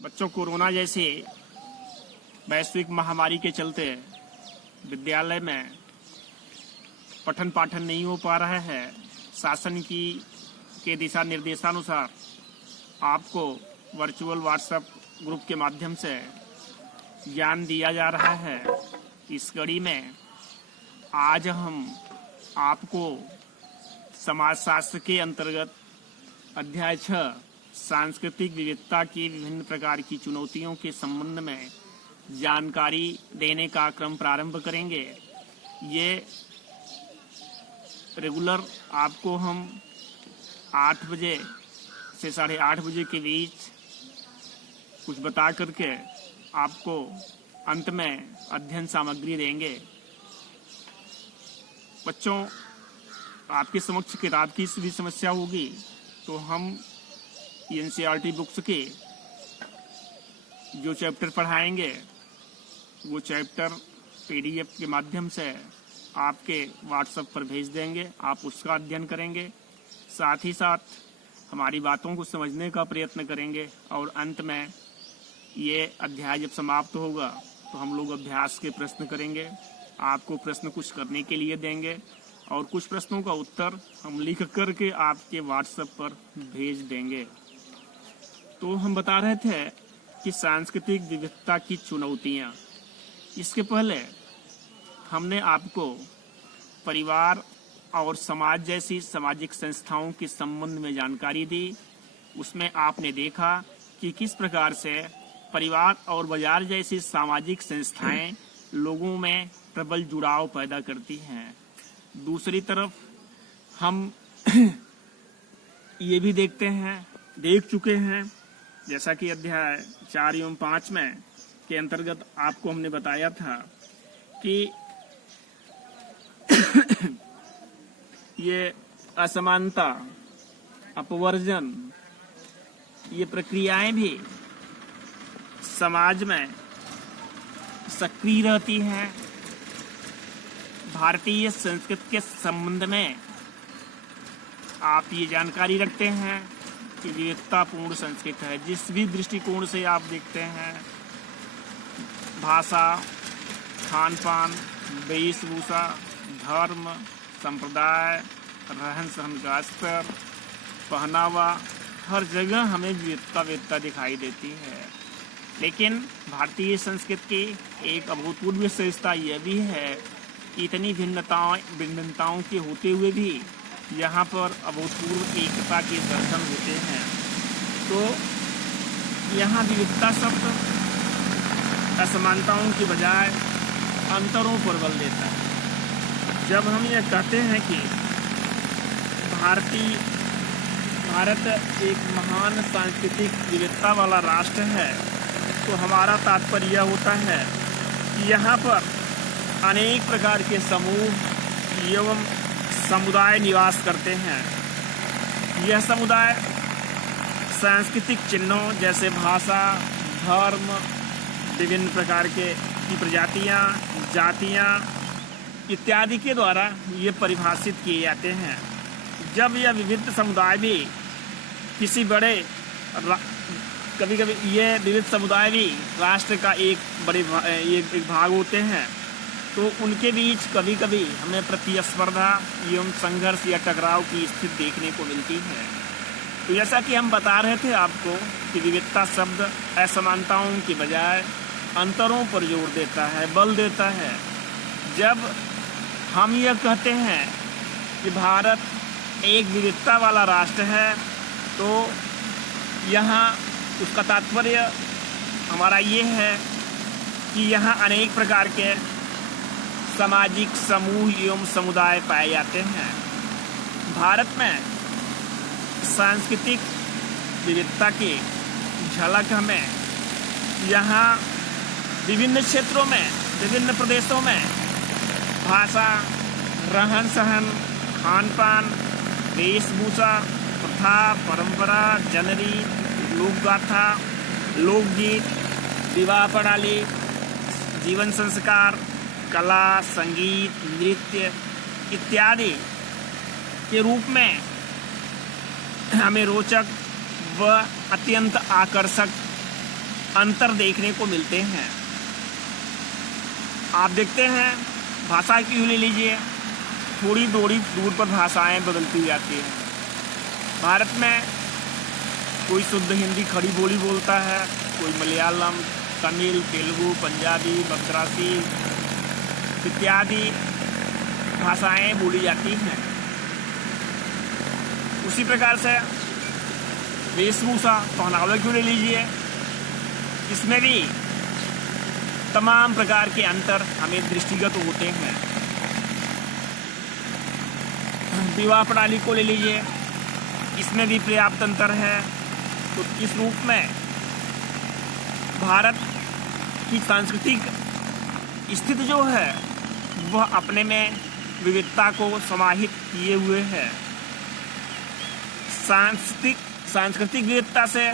बच्चों, कोरोना जैसे वैश्विक महामारी के चलते विद्यालय में पठन पाठन नहीं हो पा रहा है। शासन के दिशा निर्देशानुसार आपको वर्चुअल व्हाट्सएप ग्रुप के माध्यम से ज्ञान दिया जा रहा है। इस कड़ी में आज हम आपको समाजशास्त्र के अंतर्गत अध्याय 6 सांस्कृतिक विविधता की विभिन्न प्रकार की चुनौतियों के संबंध में जानकारी देने का क्रम प्रारंभ करेंगे। ये रेगुलर आपको हम 8 बजे से 8:30 बजे के बीच कुछ बता करके आपको अंत में अध्ययन सामग्री देंगे। बच्चों, आपके समक्ष किताब की भी समस्या होगी तो हम एनसीईआरटी बुक्स के जो चैप्टर पढ़ाएंगे वो चैप्टर पीडीएफ के माध्यम से आपके व्हाट्सएप पर भेज देंगे। आप उसका अध्ययन करेंगे, साथ ही साथ हमारी बातों को समझने का प्रयत्न करेंगे और अंत में ये अध्याय जब समाप्त होगा तो हम लोग अभ्यास के प्रश्न करेंगे। आपको प्रश्न कुछ करने के लिए देंगे और कुछ प्रश्नों का उत्तर हम लिख करके आपके व्हाट्सएप पर भेज देंगे। तो हम बता रहे थे कि सांस्कृतिक विविधता की चुनौतियां। इसके पहले हमने आपको परिवार और समाज जैसी सामाजिक संस्थाओं के संबंध में जानकारी दी। उसमें आपने देखा कि किस प्रकार से परिवार और बाजार जैसी सामाजिक संस्थाएं लोगों में प्रबल जुड़ाव पैदा करती हैं। दूसरी तरफ हम ये भी देख चुके हैं, जैसा कि अध्याय 4 एवं 5 में के अंतर्गत आपको हमने बताया था कि ये असमानता, अपवर्जन, ये प्रक्रियाएं भी समाज में सक्रिय रहती हैं। भारतीय संस्कृति के संबंध में आप ये जानकारी रखते हैं कि विविधतापूर्ण संस्कृति है। जिस भी दृष्टिकोण से आप देखते हैं, भाषा, खान पान, वेशभूषा, धर्म, संप्रदाय, रहन सहन का स्तर, पहनावा, हर जगह हमें विविधता दिखाई देती है। लेकिन भारतीय संस्कृति की एक अभूतपूर्व विशेषता यह भी है कि इतनी भिन्नताओं के होते हुए भी यहाँ पर अभूतपूर्व एकता के दर्शन होते हैं। तो यहाँ विविधता शब्द असमानताओं की बजाय अंतरों पर बल देता है। जब हम यह कहते हैं कि भारत एक महान सांस्कृतिक विविधता वाला राष्ट्र है, तो हमारा तात्पर्य यह होता है कि यहाँ पर अनेक प्रकार के समूह एवं समुदाय निवास करते हैं। यह समुदाय सांस्कृतिक चिन्हों जैसे भाषा, धर्म, विभिन्न प्रकार की प्रजातियां, जातियां इत्यादि के द्वारा ये परिभाषित किए जाते हैं। जब यह विविध समुदाय भी किसी बड़े कभी-कभी ये विविध समुदाय भी राष्ट्र का एक भाग होते हैं, तो उनके बीच कभी-कभी हमें प्रतिस्पर्धा एवं संघर्ष या टकराव की स्थिति देखने को मिलती है। तो जैसा कि हम बता रहे थे आपको कि विविधता शब्द असमानताओं की बजाय अंतरों पर जोर देता है, बल देता है। जब हम यह कहते हैं कि भारत एक विविधता वाला राष्ट्र है, तो यहाँ उसका तात्पर्य हमारा ये है कि यहाँ अनेक प्रकार के सामाजिक समूह एवं समुदाय पाए जाते हैं। भारत में सांस्कृतिक विविधता की झलक हमें यहाँ विभिन्न क्षेत्रों में, विभिन्न प्रदेशों में भाषा, रहन सहन, खान पान, वेशभूषा, प्रथा, परंपरा, जनरी, लोकगाथा, लोकगीत, विवाह प्रणाली, जीवन संस्कार, कला, संगीत, नृत्य इत्यादि के रूप में हमें रोचक व अत्यंत आकर्षक अंतर देखने को मिलते हैं। आप देखते हैं भाषा की ले लीजिए, थोड़ी दूर पर भाषाएं बदलती जाती हैं। भारत में कोई शुद्ध हिंदी खड़ी बोली बोलता है, कोई मलयालम, तमिल, तेलुगु, पंजाबी, मद्रासी इत्यादि भाषाएं बोली जाती हैं। उसी प्रकार से वेशभूषा, पहनावे क्यों ले लीजिए, इसमें भी तमाम प्रकार के अंतर हमें दृष्टिगत होते हैं। विवाह प्रणाली को ले लीजिए, इसमें भी पर्याप्त अंतर है। तो इस रूप में भारत की सांस्कृतिक स्थिति जो है वह अपने में विविधता को समाहित किए हुए है। सांस्कृतिक विविधता से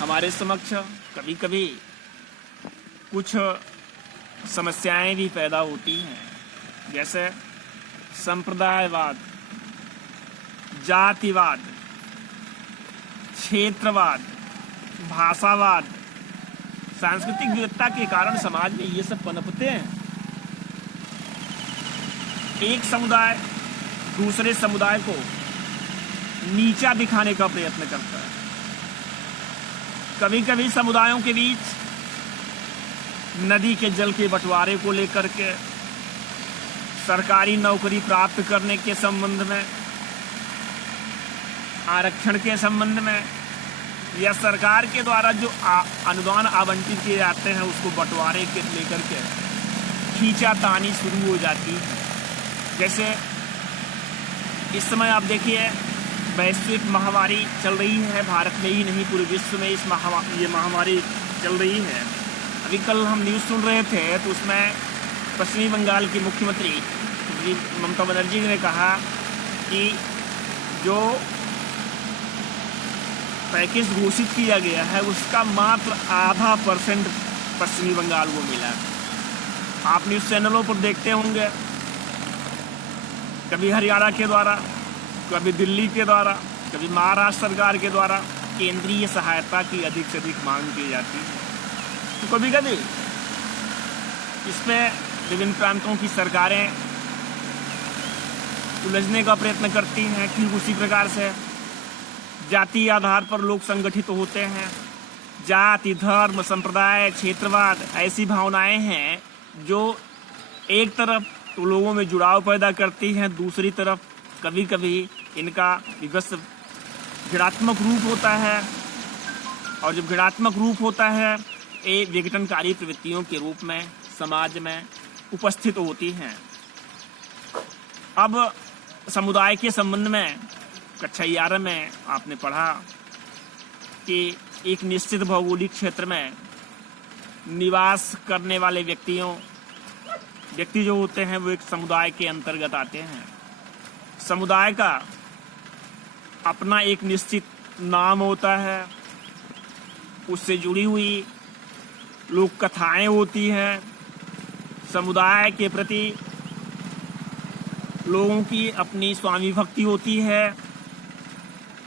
हमारे समक्ष कभी कभी कुछ समस्याएं भी पैदा होती हैं, जैसे संप्रदायवाद, जातिवाद, क्षेत्रवाद, भाषावाद। सांस्कृतिक विविधता के कारण समाज में ये सब पनपते हैं। एक समुदाय दूसरे समुदाय को नीचा दिखाने का प्रयत्न करता है। कभी कभी समुदायों के बीच नदी के जल के बंटवारे को लेकर के, सरकारी नौकरी प्राप्त करने के संबंध में, आरक्षण के संबंध में, या सरकार के द्वारा जो अनुदान आवंटित किए जाते हैं उसको बंटवारे के लेकर के खींचातानी शुरू हो जाती है। जैसे इस समय आप देखिए वैश्विक महामारी चल रही है, भारत में ही नहीं पूरे विश्व में ये महामारी चल रही है। अभी कल हम न्यूज़ सुन रहे थे तो उसमें पश्चिमी बंगाल की मुख्यमंत्री ममता बनर्जी ने कहा कि जो पैकेज घोषित किया गया है उसका मात्र 0.5% पश्चिमी बंगाल को मिला। आप न्यूज़ चैनलों पर देखते होंगे, कभी हरियाणा के द्वारा, कभी दिल्ली के द्वारा, कभी महाराष्ट्र सरकार के द्वारा केंद्रीय सहायता की अधिक से अधिक मांग की जाती है। तो कभी कभी इसमें विभिन्न प्रांतों की सरकारें उलझने का प्रयत्न करती हैं। ठीक उसी प्रकार से जाति आधार पर लोग संगठित होते हैं। जाति, धर्म, संप्रदाय, क्षेत्रवाद ऐसी भावनाएं हैं जो एक तरफ तो लोगों में जुड़ाव पैदा करती हैं, दूसरी तरफ कभी कभी इनका विभत्स घृणात्मक रूप होता है। और जब घृणात्मक रूप होता है ये विघटनकारी प्रवृत्तियों के रूप में समाज में उपस्थित होती हैं। अब समुदाय के संबंध में कक्षा 11 में आपने पढ़ा कि एक निश्चित भौगोलिक क्षेत्र में निवास करने वाले व्यक्ति जो होते हैं वो एक समुदाय के अंतर्गत आते हैं। समुदाय का अपना एक निश्चित नाम होता है, उससे जुड़ी हुई लोक कथाएं होती हैं। समुदाय के प्रति लोगों की अपनी स्वामी भक्ति होती है।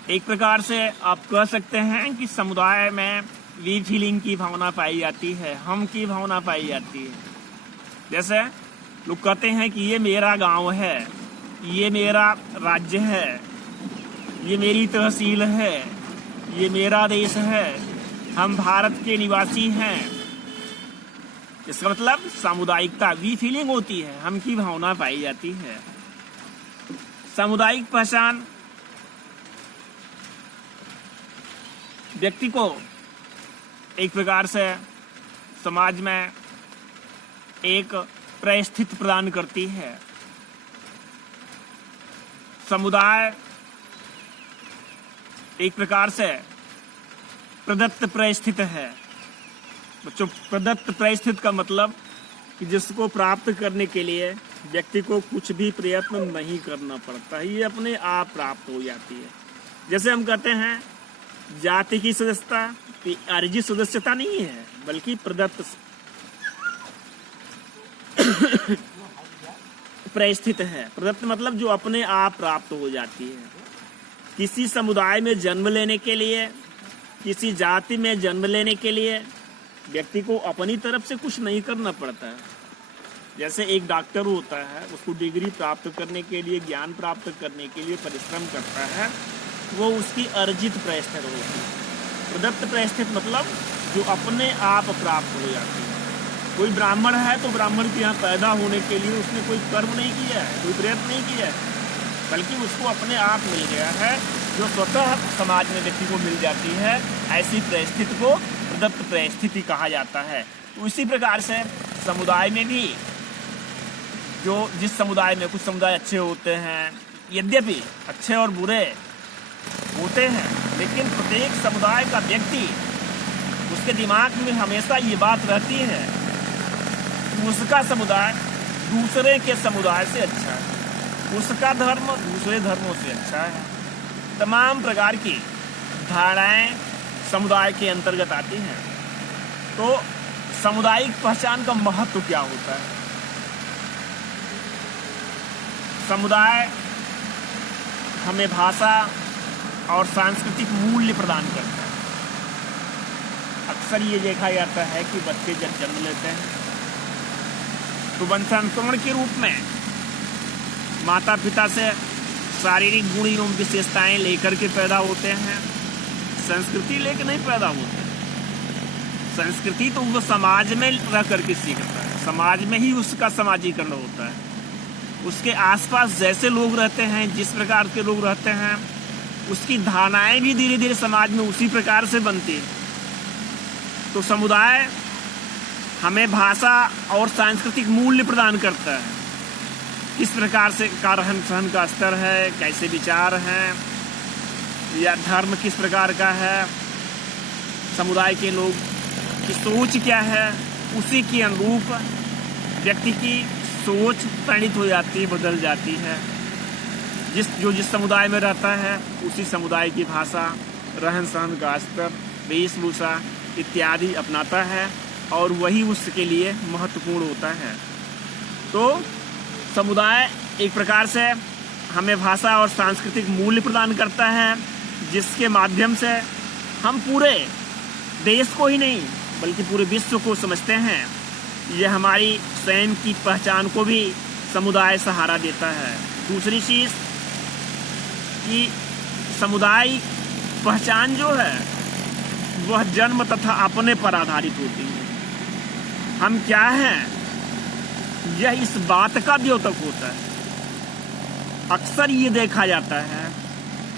एक प्रकार से आप कह सकते हैं कि समुदाय में वी फीलिंग की भावना पाई जाती है, हम की भावना पाई जाती है। जैसे लोग कहते हैं कि ये मेरा गांव है, ये मेरा राज्य है, ये मेरी तहसील है, ये मेरा देश है, हम भारत के निवासी हैं। इसका मतलब सामुदायिकता, वी फीलिंग होती है, हम की भावना पाई जाती है। सामुदायिक पहचान व्यक्ति को एक प्रकार से समाज में एक परिस्थिति प्रदान करती है। समुदाय एक प्रकार से प्रदत्त परिस्थिति है। बच्चों, प्रदत्त परिस्थिति का मतलब कि जिसको प्राप्त करने के लिए व्यक्ति को कुछ भी प्रयत्न नहीं करना पड़ता, ये अपने आप प्राप्त हो जाती है। जैसे हम कहते हैं जाति की सदस्यता अर्जित सदस्यता नहीं है, बल्कि प्रदत्त परिस्थिति है। प्रदत्त मतलब जो अपने आप प्राप्त हो जाती है। किसी समुदाय में जन्म लेने के लिए किसी जाति में जन्म लेने के लिए व्यक्ति को अपनी तरफ से कुछ नहीं करना पड़ता है। जैसे एक डॉक्टर होता है, उसको डिग्री प्राप्त करने के लिए, ज्ञान प्राप्त करने के लिए परिश्रम करता है, वो उसकी अर्जित परिस्थिति होती है। प्रदत्त परिस्थिति मतलब जो अपने आप प्राप्त हो जाती है। कोई ब्राह्मण है तो ब्राह्मण के यहाँ पैदा होने के लिए उसने कोई कर्म नहीं किया है, कोई प्रयत्न नहीं किया है, बल्कि उसको अपने आप मिल गया है, जो स्वतः समाज में व्यक्ति को मिल जाती है। ऐसी परिस्थिति को प्रदत्त परिस्थिति कहा जाता है। उसी प्रकार से समुदाय में भी जो जिस समुदाय में कुछ समुदाय अच्छे होते हैं, यद्यपि अच्छे और बुरे होते हैं, लेकिन प्रत्येक समुदाय का व्यक्ति, उसके दिमाग में हमेशा ये बात रहती है कि उसका समुदाय दूसरे के समुदाय से अच्छा है, उसका धर्म दूसरे धर्मों से अच्छा है। तमाम प्रकार की धारणाएं समुदाय के अंतर्गत आती हैं। तो सामुदायिक पहचान का महत्व क्या होता है? समुदाय हमें भाषा और सांस्कृतिक मूल्य प्रदान करता है। अक्सर ये देखा जाता है कि बच्चे जब जन्म लेते हैं तो वंशानुक्रमण के रूप में माता पिता से शारीरिक गुण एवं विशेषताएं लेकर के पैदा होते हैं, संस्कृति लेकर नहीं पैदा होते। संस्कृति तो वो समाज में रह करके सीखता है, समाज में ही उसका समाजीकरण होता है। उसके आसपास जैसे लोग रहते हैं, जिस प्रकार के लोग रहते हैं, उसकी धारणाएं भी धीरे धीरे समाज में उसी प्रकार से बनती है। तो समुदाय हमें भाषा और सांस्कृतिक मूल्य प्रदान करता है। किस प्रकार से का रहन सहन का स्तर है, कैसे विचार हैं, या धर्म किस प्रकार का है, समुदाय के लोग की सोच क्या है, उसी के अनुरूप व्यक्ति की सोच परिणित हो जाती है, बदल जाती है। जिस समुदाय में रहता है उसी समुदाय की भाषा, रहन सहन का स्तर, वेशभूषा इत्यादि अपनाता है और वही उसके लिए महत्वपूर्ण होता है। तो समुदाय एक प्रकार से हमें भाषा और सांस्कृतिक मूल्य प्रदान करता है, जिसके माध्यम से हम पूरे देश को ही नहीं बल्कि पूरे विश्व को समझते हैं। यह हमारी स्वयं की पहचान को भी समुदाय सहारा देता है। दूसरी चीज़ कि समुदाय पहचान जो है वह जन्म तथा अपने पर आधारित होती है। हम क्या हैं यह इस बात का द्योतक होता है। अक्सर ये देखा जाता है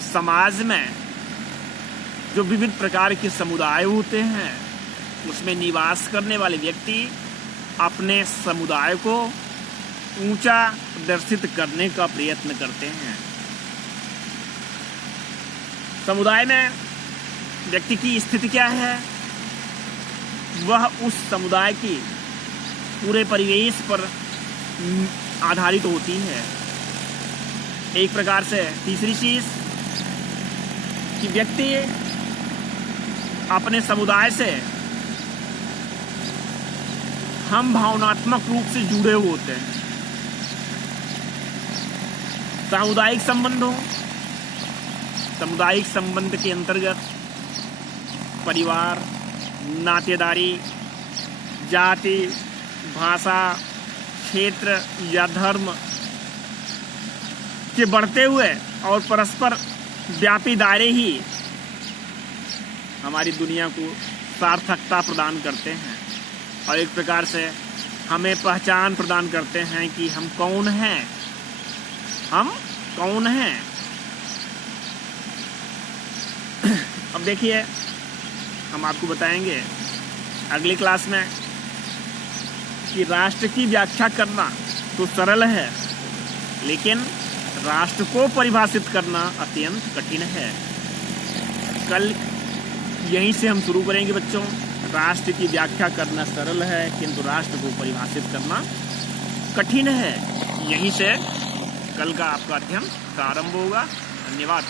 समाज में जो विविध प्रकार के समुदाय होते हैं उसमें निवास करने वाले व्यक्ति अपने समुदाय को ऊंचा प्रदर्शित करने का प्रयत्न करते हैं। समुदाय में व्यक्ति की स्थिति क्या है, वह उस समुदाय की पूरे परिवेश पर आधारित होती है। एक प्रकार से तीसरी चीज कि व्यक्ति अपने समुदाय से हम भावनात्मक रूप से जुड़े हुए होते हैं। सामुदायिक संबंध के अंतर्गत परिवार, नातेदारी, जाति, भाषा, क्षेत्र या धर्म के बढ़ते हुए और परस्पर व्यापी दायरे ही हमारी दुनिया को सार्थकता प्रदान करते हैं और एक प्रकार से हमें पहचान प्रदान करते हैं कि हम कौन हैं। अब देखिए, हम आपको बताएंगे अगली क्लास में कि राष्ट्र की व्याख्या करना तो सरल है, लेकिन राष्ट्र को परिभाषित करना अत्यंत कठिन है। कल यहीं से हम शुरू करेंगे बच्चों। राष्ट्र की व्याख्या करना सरल है, किंतु राष्ट्र को परिभाषित करना कठिन है। यहीं से कल का आपका अध्ययन प्रारंभ होगा। धन्यवाद।